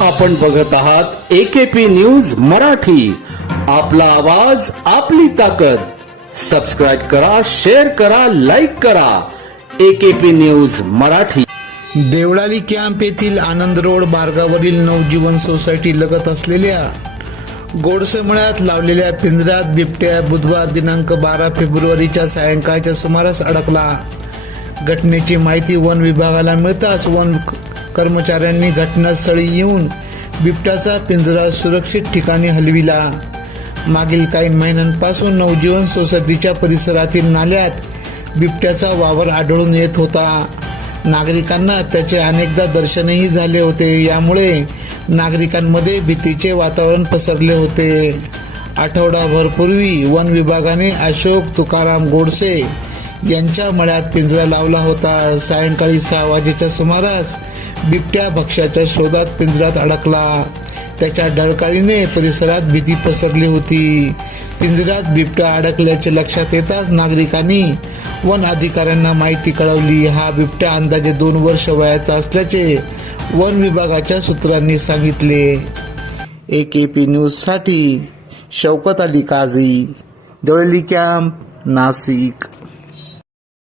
आपण बघत आहात एकेपी न्यूज मराठी. आपला आवाज आपली ताकद. सबस्क्राईब करा शेअर करा लाईक करा. AKP news Marathi. Deolali camp येथील आनंद रोड मार्गावरील नवजीवन सोसायटी लगत असलेल्या गोडसे मळ्यात लावलेल्या पिंजऱ्यात बिबट्या बुधवार दिनांक बारा फेब्रुवारीच्या सायंकाळच्या सुमारास अडकला. घटनेची माहिती वन विभागाला मिळताच वन कर्मचाऱ्यांनी घटनास्थळी येऊन बिबट्याचा पिंजरा सुरक्षित ठिकाणी हलविला. मागील काही महिन्यांपासून नवजीवन सोसायटीच्या परिसरातील नाल्यात बिबट्याचा वावर आढळून येत होता. नागरिकांना त्याचे अनेकदा दर्शनही झाले होते. यामुळे नागरिकांमध्ये भीतीचे वातावरण पसरले होते. आठवडाभरपूर्वी वन विभागाने अशोक तुकाराम गोडसे यांच्या मळ्यात पिंजरा लावला होता. सायंकाळी सहा वाजेच्या सुमारास बिबट्या भक्ष्याच्या शोधात पिंजऱ्यात अडकला. त्याच्या डळकाळीने परिसरात भीती पसरली होती. पिंजऱ्यात बिबट्या अडकल्याचे लक्षात येताच नागरिकांनी वन अधिकाऱ्यांना माहिती कळवली. हा बिबट्या अंदाजे दोन वर्ष वयाचा असल्याचे वन विभागाच्या सूत्रांनी सांगितले. ए के पी न्यूजसाठी शौकत अली काझी दळली कॅम्प नाशिक.